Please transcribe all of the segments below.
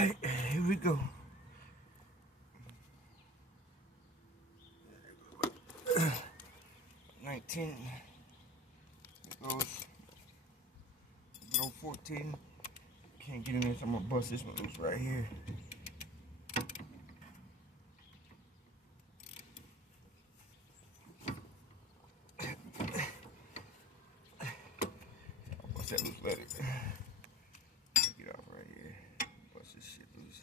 Alright, here we go. Uh, 19. It goes. Go 14. Can't get in there, so I'm gonna bust this one loose right here. I'll bust that loose, let it get off right here. Bust this shit loose.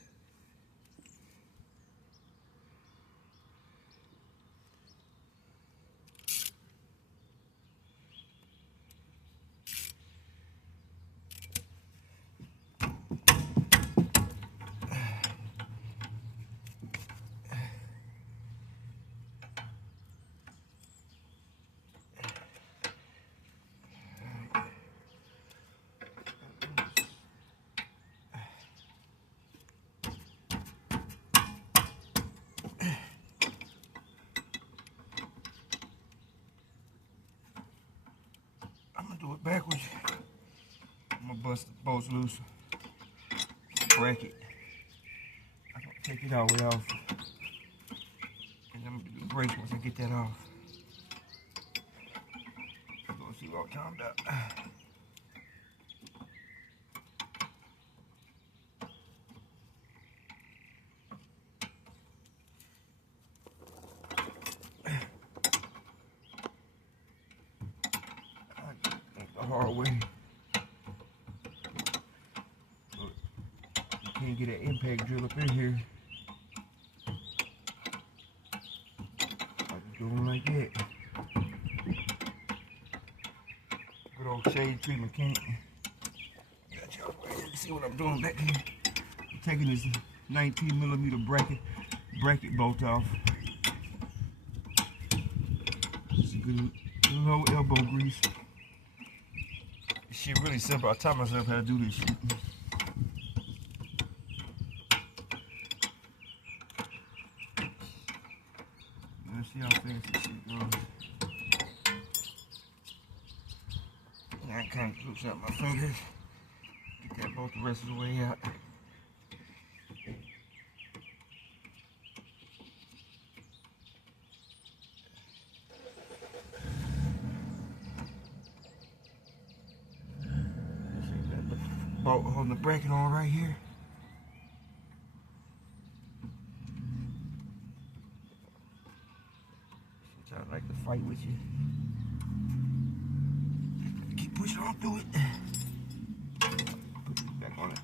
Do it backwards. I'm gonna bust the bolts loose. Break it. I'm gonna take it all the way off. And I'm gonna do the brakes once I get that off. We're gonna see what I'm talking about. Hard way. Look, you can't get an impact drill up in here. I just do them like that. Good old shade tree mechanic. Got y'all right here to see what I'm doing back here. I'm taking this 19mm bracket bolt off. Just a good low elbow grease. Shit really simple. I taught myself how to do this shit. Let's see how fast this shit goes. And I kind of loosen up my fingers. Get that both the rest of the way out. Bolt holding the bracket on right here. Sometimes I like to fight with you. Keep pushing on through it. Put it back on it.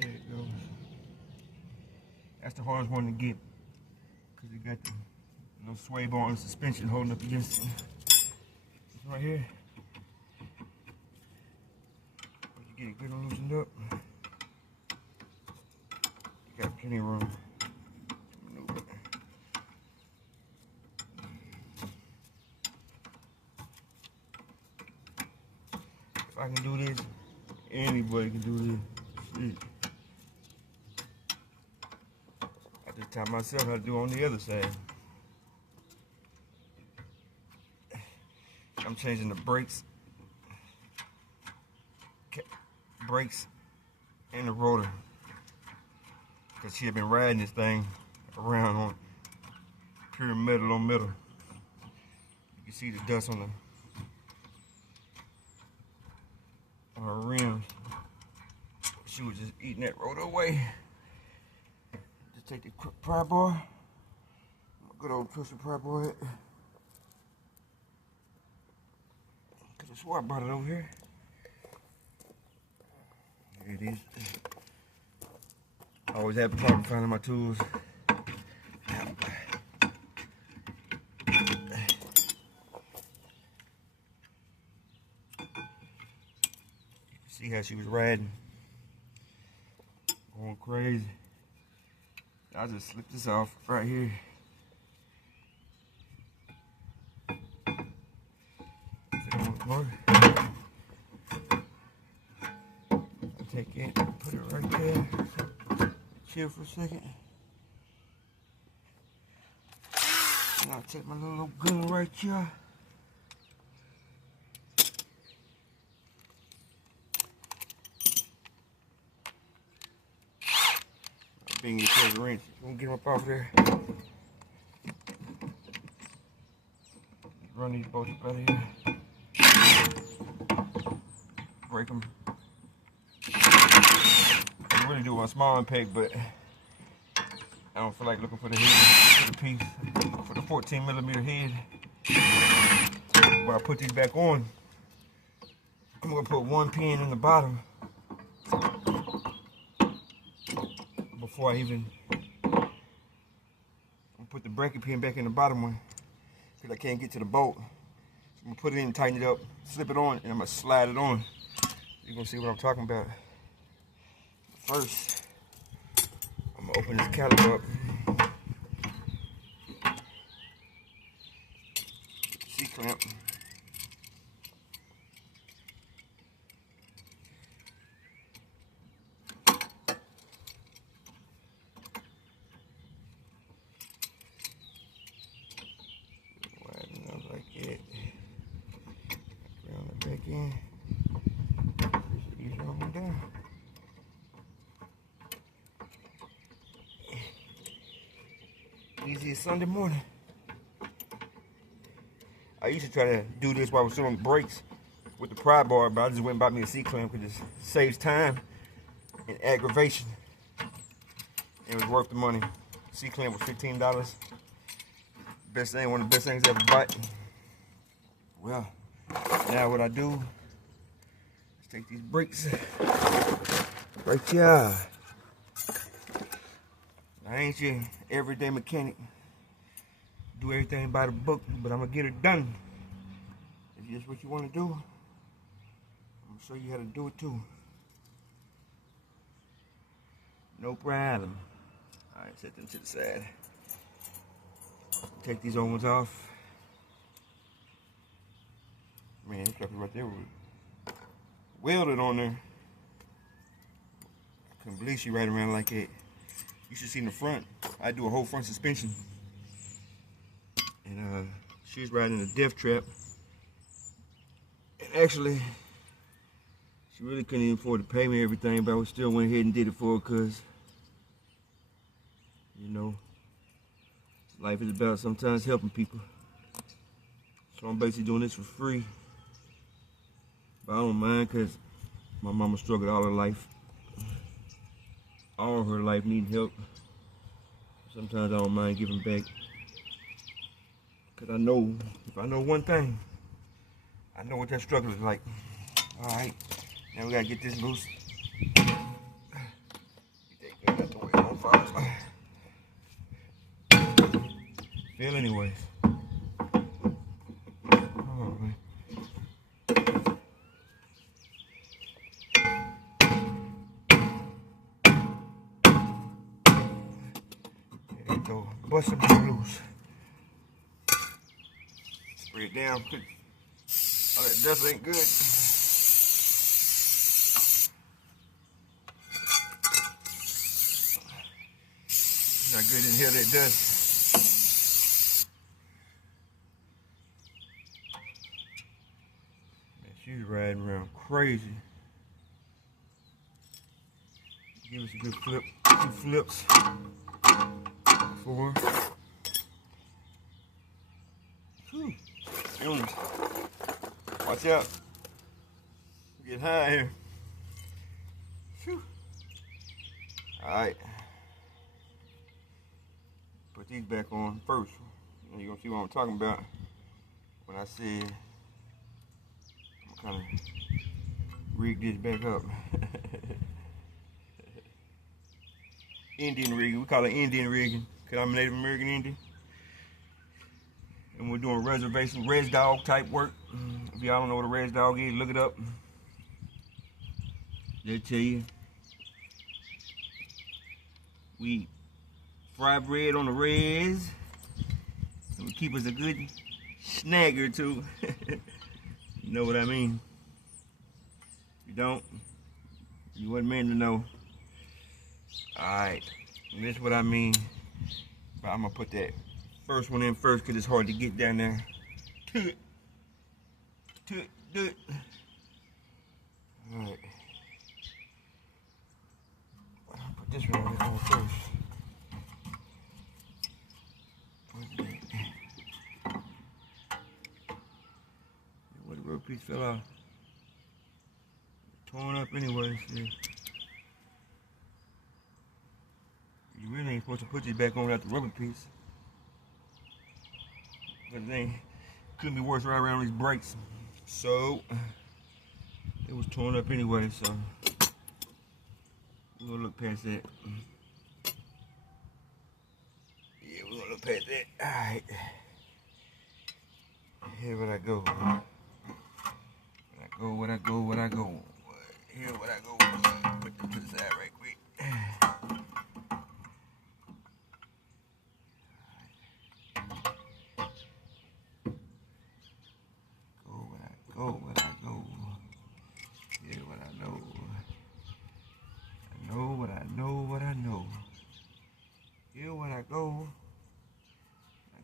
There it goes. That's the hardest one to get because it got the no sway bar and suspension holding up against it. This right here. Once you get it good and loosened up, you got plenty of room. Maneuver it. If I can do this, anybody can do this. Shit. I just taught myself how to do on the other side. I'm changing the brakes and the rotor because she had been riding this thing around on pure metal on metal. You can see the dust on her rims. She was just eating that rotor away. Just take the pry bar, good old twisted pry bar. Cause I swore I brought it over here. Here it is. I always have a problem finding my tools. See how she was riding, going crazy. I just slipped this off right here. Take it, put it right there. Chill for a second. And I'll take my little gun right here. Being your the wrench. We'll get him up off there. Run these bolts up out of here. Break them. I really do a small impact, but I don't feel like looking for the head, for the piece, for the 14mm head. When I put these back on, I'm gonna put one pin in the bottom before I even put the bracket pin back in the bottom one, because I can't get to the bolt. So I'm gonna put it in, tighten it up, slip it on, and I'm gonna slide it on. You're gonna see what I'm talking about. First, I'm gonna open this caliper up. C-clamp. Widen it up like that. Ground it back in. Ease on down. Easy as Sunday morning. I used to try to do this while I was still on brakes with the pry bar, but I just went and bought me a C-clamp because it saves time and aggravation. It was worth the money. C-clamp was $15. Best thing, one of the best things I ever bought. Well, now what I do is take these brakes right here. I ain't your everyday mechanic. Do everything by the book, but I'm gonna get it done. If that's what you want to do, I'm gonna show you how to do it too. No problem. All right, set them to the side. Take these old ones off. Man, this sucker right there was welded on there. I couldn't believe she ride around like that. You should see in the front. I do a whole front suspension. And she was riding a death trap. And actually, she really couldn't even afford to pay me everything, but I still went ahead and did it for her because, you know, life is about sometimes helping people. So I'm basically doing this for free. But I don't mind because my mama struggled all her life. All her life needing help. Sometimes I don't mind giving back. Because I know, if I know one thing, I know what that struggle is like. Alright, now we gotta get this loose. Get that gun out the way, don't fall. Feel anyways. Oh, man. There you go. Bust them loose. Spray it down. Oh, that dust ain't good. Not good to inhale that dust. Man, she's riding around crazy. Give us a good flip. 2 flips. 4. Whew. Fumes. Watch out. Get high here. Whew. Alright. Put these back on first. And you're going to see what I'm talking about when I said I'm going to kind of rig this back up. Indian rigging. We call it Indian rigging because I'm a Native American Indian. And we're doing reservation, res dog type work. If y'all don't know what a res dog is, look it up. They'll tell you we fry bread on the res. And we keep us a good snag or two. You know what I mean? If you don't, you wasn't meant to know. Alright, this is what I mean. But I'm gonna put that first one in first because it's hard to get down there. Do it. Alright. I'll put this one on first. What the rope piece fell off? Torn up anyway, shit. You really ain't supposed to put this back on without the rubber piece. But it ain't, couldn't be worse right around these brakes. So, it was torn up anyway, so we're gonna look past that. Yeah, we're gonna look past that. Alright. Here what I go. What I go. Here what I go. Put this to the side right quick. What I go. Here what I know. I know what I know. Here what I go.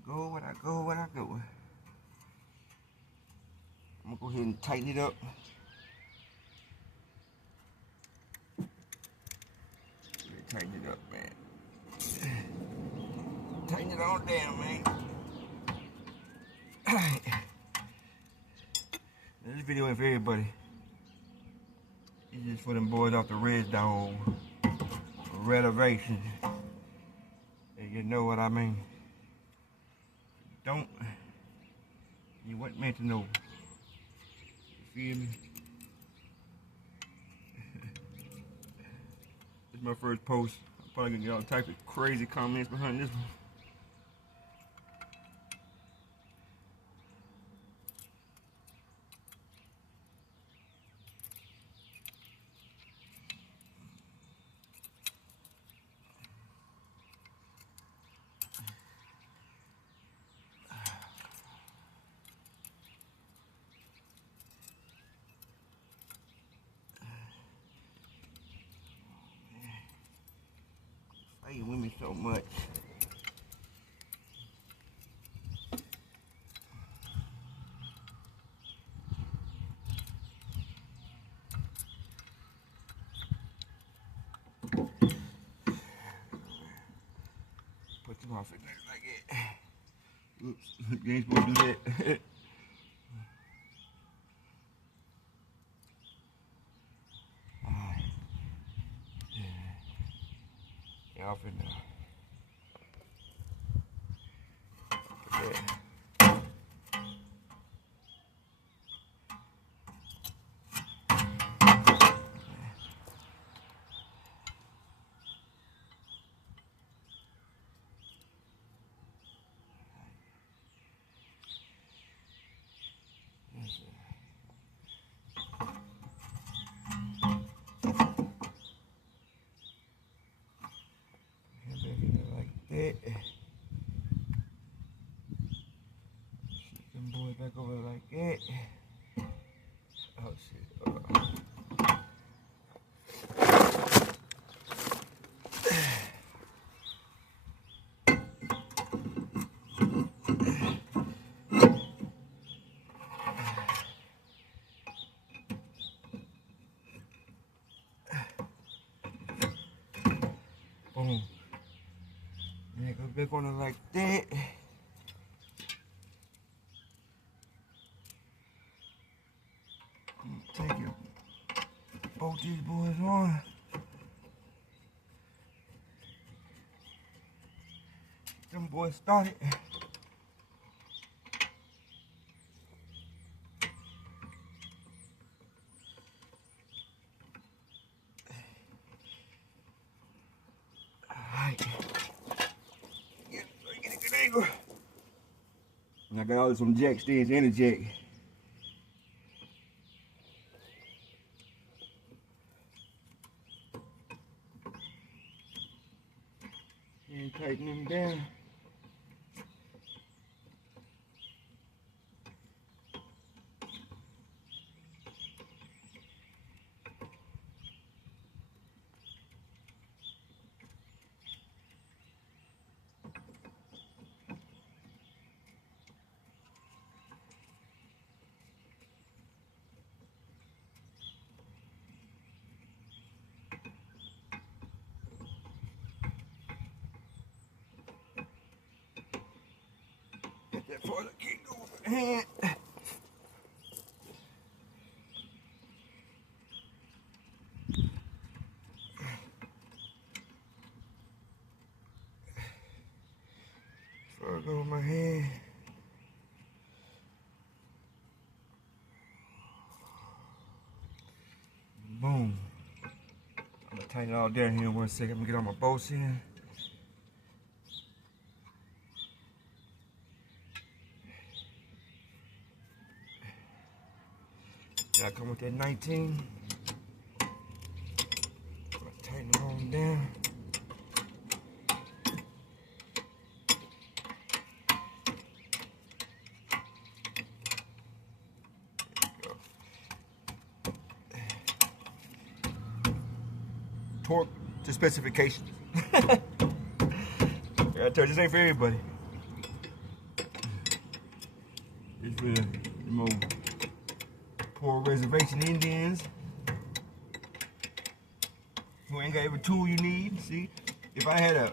What I go. I'm gonna go ahead and tighten it up. Tighten it up, man. Tighten it all down, man. Alright. This video ain't for everybody. It's just for them boys off the res dog renovation. If you know what I mean. Don't. You wasn't meant to know. You feel me? This is my first post. I'm probably gonna get all types of crazy comments behind this one. Fighting with me so much. Put them off like that. Oops, you ain't supposed to do that. Alright. Yeah, off in there. Put that. Like that. Shift them boys back over like that. Oh shit. Boom. And go back on it like that. Take it. Both these boys on. Them boys started. Alright. Get a good angle. And I got all this on jack stands and a jack. Tighten them down. Get that far, I can't go with my hand. Before I go with my hand. Boom. I'm gonna tighten it all down here in 1 second. I'm gonna get all my bolts in. I come with that 19. Tighten it on down. Torque to specifications. I told you, this ain't for everybody. It's for the more poor reservation Indians who ain't got every tool you need. See, if I had a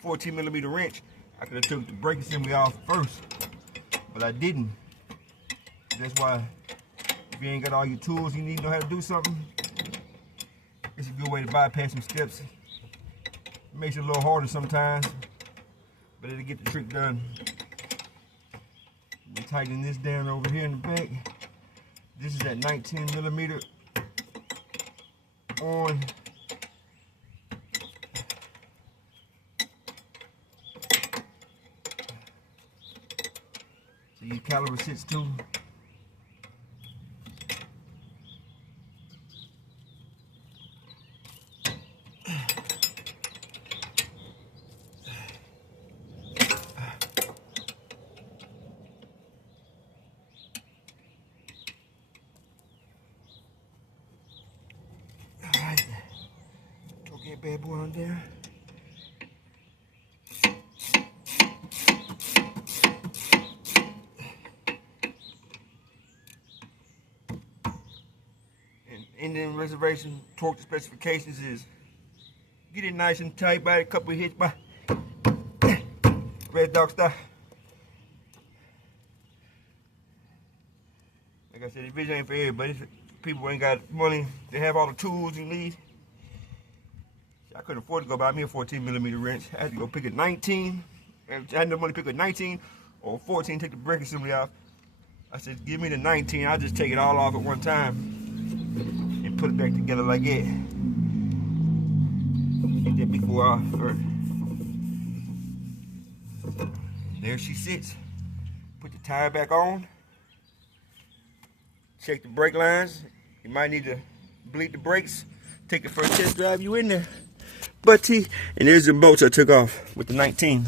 14mm wrench, I could have took the brake assembly off first, but I didn't. That's why, if you ain't got all your tools you need to know how to do something, it's a good way to bypass some steps. It makes it a little harder sometimes, but it'll get the trick done. I'm tightening this down over here in the back. This is at 19mm on. So your caliber sits too. Get bad boy on there. And Indian reservation torque specifications is get it nice and tight by a couple of hits by Red Dog style. Like I said, the video ain't for everybody. People ain't got money to have all the tools you need. I couldn't afford to go buy me a 14mm wrench. I had to go pick a 19. I had no money to pick a 19 or 14, take the brake assembly off. I said, give me the 19. I'll just take it all off at one time and put it back together like that. Get that before I hurt. There she sits. Put the tire back on. Check the brake lines. You might need to bleed the brakes. Take the first test drive, you in there. And there's the bolts I took off with the 19.